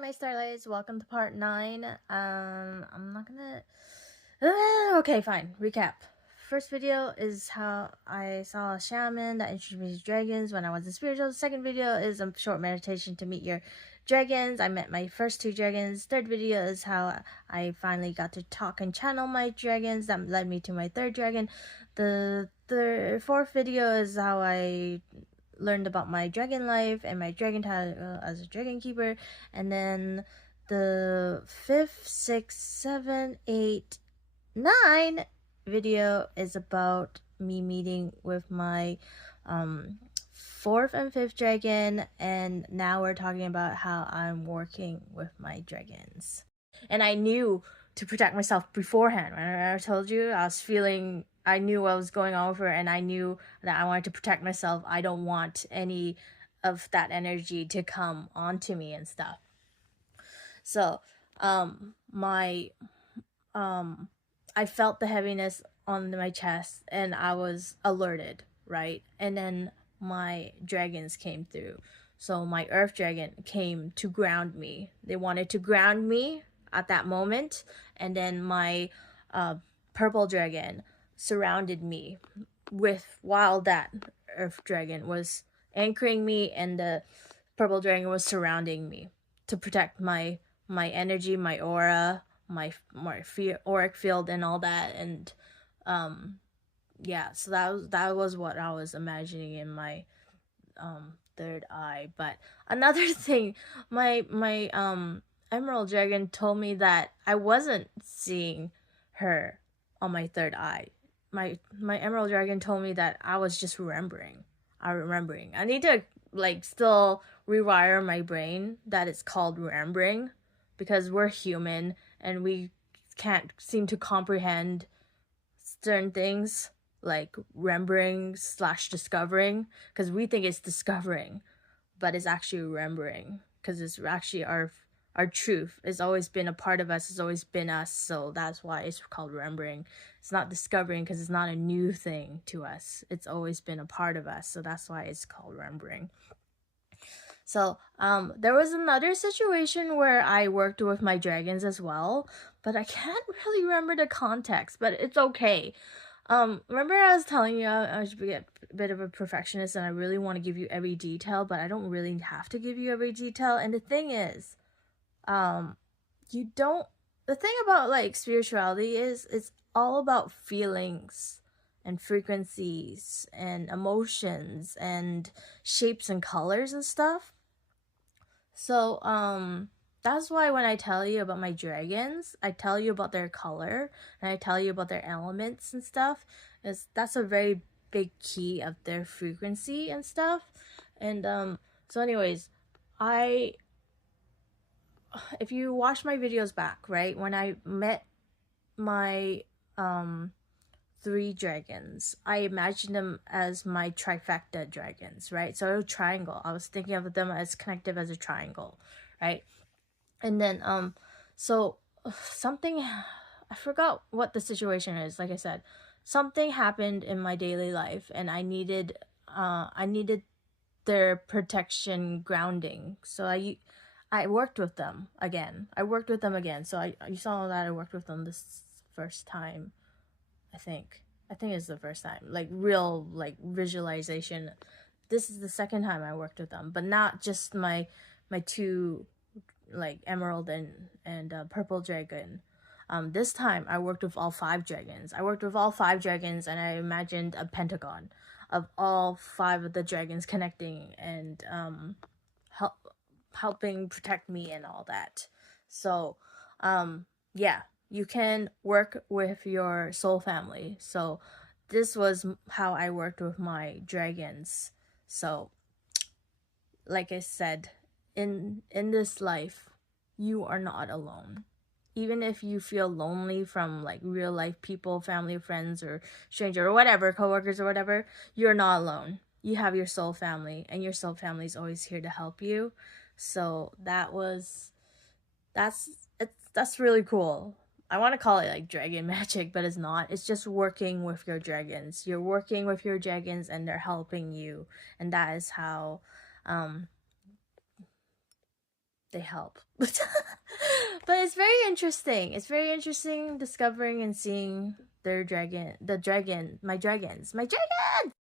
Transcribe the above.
my Starlights. Welcome to part 9. I'm not gonna... okay, fine. Recap. First video is how I saw a shaman that introduced me to dragons when I was in spiritual. Second video is a short meditation to meet your dragons. I met my first 2 dragons. Third video is how I finally got to talk and channel my dragons. That led me to my 3rd dragon. The fourth video is how I learned about my dragon life and my dragon title as a dragon keeper. And then the 5th, 6th, 7th, 8th, 9 video is about me meeting with my 4th and 5th dragon, and now we're talking about how I'm working with my dragons. And I knew to protect myself beforehand. When I told you, I knew what was going on with her, and I knew that I wanted to protect myself. I don't want any of that energy to come onto me and stuff. So, I felt the heaviness on my chest, and I was alerted, right? And then my dragons came through. So my earth dragon came to ground me. They wanted to ground me at that moment, and then my purple dragon surrounded me while that earth dragon was anchoring me, and the purple dragon was surrounding me to protect my energy, my aura, my auric field and all that. And yeah, so that was what I was imagining in my third eye. But another thing, my emerald dragon told me that I wasn't seeing her on my third eye. My emerald dragon told me that I was just remembering. I need to still rewire my brain that it's called remembering, because we're human and we can't seem to comprehend certain things like remembering / discovering, because we think it's discovering, but it's actually remembering, because it's actually our truth. It's always been a part of us. It's always been us. So that's why it's called remembering. It's not discovering, because it's not a new thing to us. It's always been a part of us. So that's why it's called remembering. So there was another situation where I worked with my dragons as well, but I can't really remember the context, but it's okay. Remember I was telling you I should be a bit of a perfectionist and I really want to give you every detail, but I don't really have to give you every detail. And the thing is, the thing about spirituality is it's all about feelings and frequencies and emotions and shapes and colors and stuff. So that's why when I tell you about my dragons, I tell you about their color and I tell you about their elements and stuff. That's a very big key of their frequency and stuff. And so anyways, if you watch my videos back, right, when I met my 3 dragons, I imagined them as my trifecta dragons, right? So a triangle. I was thinking of them as connective as a triangle, right? And then so something, I forgot what the situation is. Like I said, something happened in my daily life and I needed their protection, grounding. So I worked with them again. So you saw that I worked with them this first time. I think it's the first time, real visualization. This is the second time I worked with them, but not just my 2 emerald and purple dragon. This time I worked with all 5 dragons. And I imagined a pentagon of all 5 of the dragons connecting and helping protect me and all that. So yeah, you can work with your soul family. So this was how I worked with my dragons. So like I said, in this life, you are not alone. Even if you feel lonely from real life people, family, friends, or stranger, or whatever, coworkers or whatever, you're not alone. You have your soul family, and your soul family is always here to help you. So that's really cool. I want to call it dragon magic, but it's not. It's just working with your dragons. You're working with your dragons and they're helping you. And that is how they help. But it's very interesting. It's very interesting discovering and seeing their dragon, my dragons,